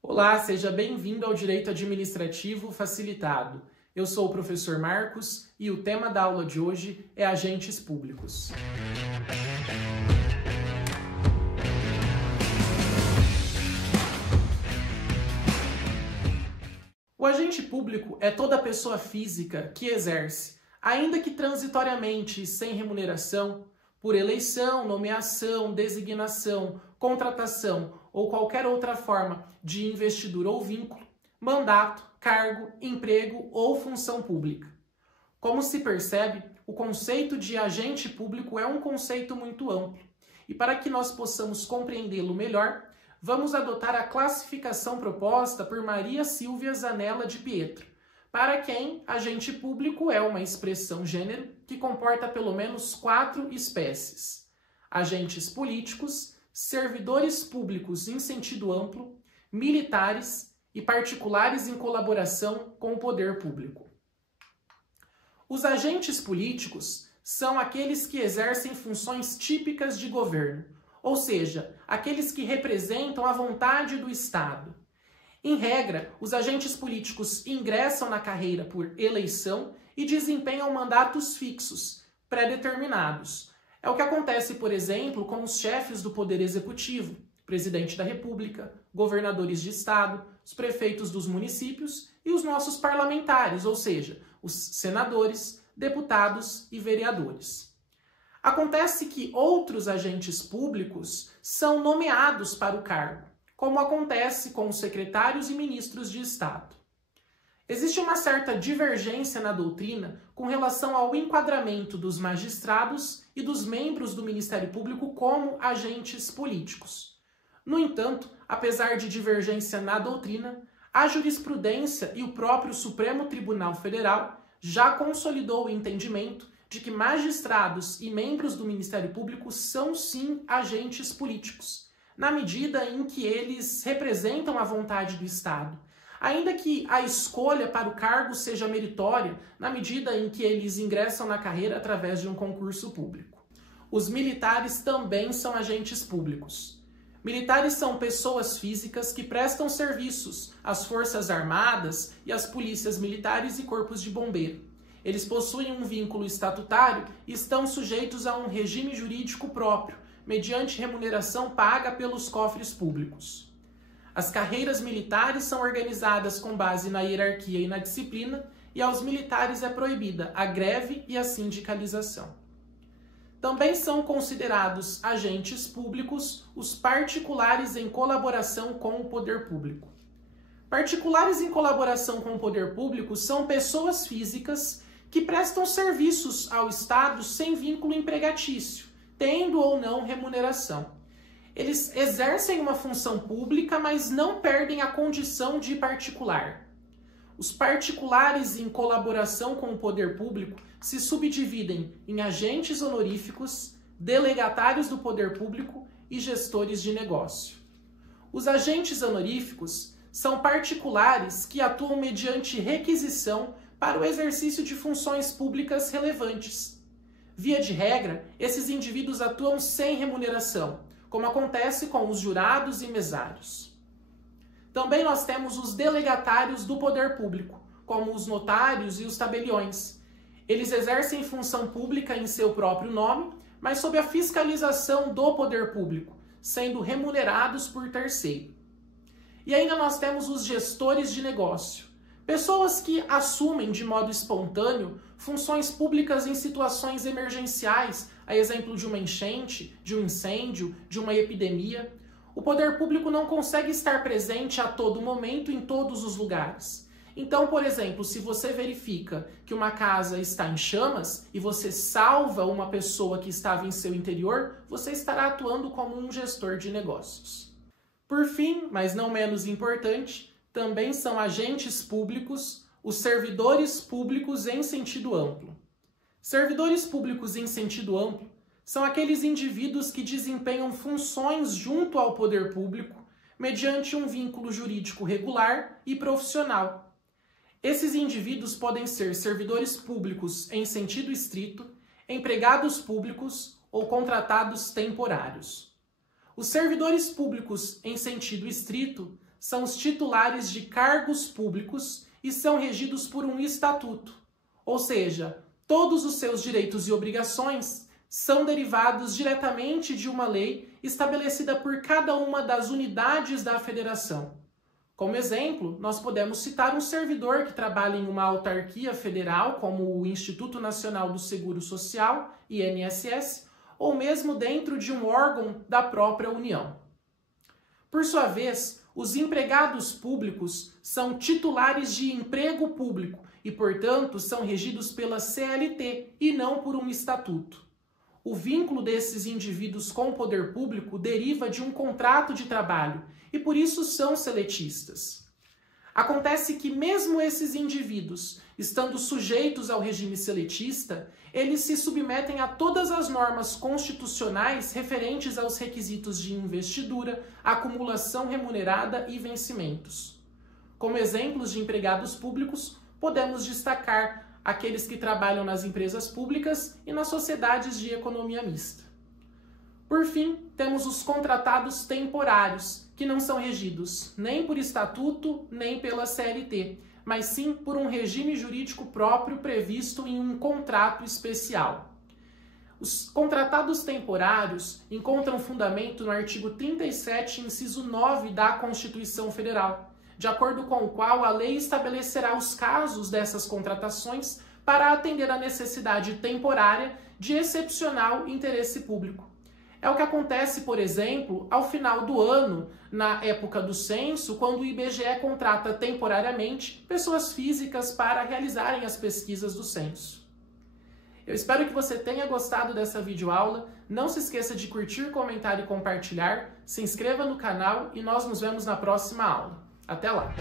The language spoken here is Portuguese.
Olá, seja bem-vindo ao Direito Administrativo Facilitado. Eu sou o professor Marcos e o tema da aula de hoje é agentes públicos. O agente público é toda pessoa física que exerce, ainda que transitoriamente sem remuneração, por eleição, nomeação, designação, contratação ou qualquer outra forma de investidura ou vínculo, mandato, cargo, emprego ou função pública. Como se percebe, o conceito de agente público é um conceito muito amplo, e para que nós possamos compreendê-lo melhor, vamos adotar a classificação proposta por Maria Silvia Zanella de Pietro, para quem agente público é uma expressão gênero que comporta pelo menos 4 espécies: agentes políticos, servidores públicos em sentido amplo, militares e particulares em colaboração com o poder público. Os agentes políticos são aqueles que exercem funções típicas de governo, ou seja, aqueles que representam a vontade do Estado. Em regra, os agentes políticos ingressam na carreira por eleição e desempenham mandatos fixos, pré-determinados. É o que acontece, por exemplo, com os chefes do Poder Executivo, presidente da República, governadores de estado, os prefeitos dos municípios e os nossos parlamentares, ou seja, os senadores, deputados e vereadores. Acontece que outros agentes públicos são nomeados para o cargo, como acontece com os secretários e ministros de Estado. Existe uma certa divergência na doutrina com relação ao enquadramento dos magistrados e dos membros do Ministério Público como agentes políticos. No entanto, apesar de divergência na doutrina, a jurisprudência e o próprio Supremo Tribunal Federal já consolidou o entendimento de que magistrados e membros do Ministério Público são sim agentes políticos, na medida em que eles representam a vontade do Estado, ainda que a escolha para o cargo seja meritória, na medida em que eles ingressam na carreira através de um concurso público. Os militares também são agentes públicos. Militares são pessoas físicas que prestam serviços às Forças Armadas e às polícias militares e corpos de bombeiro. Eles possuem um vínculo estatutário e estão sujeitos a um regime jurídico próprio, mediante remuneração paga pelos cofres públicos. As carreiras militares são organizadas com base na hierarquia e na disciplina, e aos militares é proibida a greve e a sindicalização. Também são considerados agentes públicos os particulares em colaboração com o poder público. Particulares em colaboração com o poder público são pessoas físicas que prestam serviços ao Estado sem vínculo empregatício, tendo ou não remuneração. Eles exercem uma função pública, mas não perdem a condição de particular. Os particulares em colaboração com o poder público se subdividem em agentes honoríficos, delegatários do poder público e gestores de negócio. Os agentes honoríficos são particulares que atuam mediante requisição para o exercício de funções públicas relevantes. Via de regra, esses indivíduos atuam sem remuneração, como acontece com os jurados e mesários. Também nós temos os delegatários do poder público, como os notários e os tabeliões. Eles exercem função pública em seu próprio nome, mas sob a fiscalização do poder público, sendo remunerados por terceiro. E ainda nós temos os gestores de negócio, pessoas que assumem de modo espontâneo funções públicas em situações emergenciais, a exemplo de uma enchente, de um incêndio, de uma epidemia. O poder público não consegue estar presente a todo momento em todos os lugares. Então, por exemplo, se você verifica que uma casa está em chamas e você salva uma pessoa que estava em seu interior, você estará atuando como um gestor de negócios. Por fim, mas não menos importante, também são agentes públicos os servidores públicos em sentido amplo. Servidores públicos em sentido amplo são aqueles indivíduos que desempenham funções junto ao poder público mediante um vínculo jurídico regular e profissional. Esses indivíduos podem ser servidores públicos em sentido estrito, empregados públicos ou contratados temporários. Os servidores públicos em sentido estrito são os titulares de cargos públicos e são regidos por um estatuto, ou seja, todos os seus direitos e obrigações são derivados diretamente de uma lei estabelecida por cada uma das unidades da federação. Como exemplo, nós podemos citar um servidor que trabalha em uma autarquia federal, como o Instituto Nacional do Seguro Social, INSS, ou mesmo dentro de um órgão da própria União. Por sua vez, os empregados públicos são titulares de emprego público e, portanto, são regidos pela CLT e não por um estatuto. O vínculo desses indivíduos com o poder público deriva de um contrato de trabalho e, por isso, são seletistas. Acontece que mesmo esses indivíduos, estando sujeitos ao regime seletista, eles se submetem a todas as normas constitucionais referentes aos requisitos de investidura, acumulação remunerada e vencimentos. Como exemplos de empregados públicos, podemos destacar aqueles que trabalham nas empresas públicas e nas sociedades de economia mista. Por fim, temos os contratados temporários, que não são regidos nem por estatuto nem pela CLT, mas sim por um regime jurídico próprio previsto em um contrato especial. Os contratados temporários encontram fundamento no artigo 37, inciso 9 da Constituição Federal, de acordo com o qual a lei estabelecerá os casos dessas contratações para atender à necessidade temporária de excepcional interesse público. É o que acontece, por exemplo, ao final do ano, na época do censo, quando o IBGE contrata temporariamente pessoas físicas para realizarem as pesquisas do censo. Eu espero que você tenha gostado dessa videoaula. Não se esqueça de curtir, comentar e compartilhar. Se inscreva no canal e nós nos vemos na próxima aula. Até lá!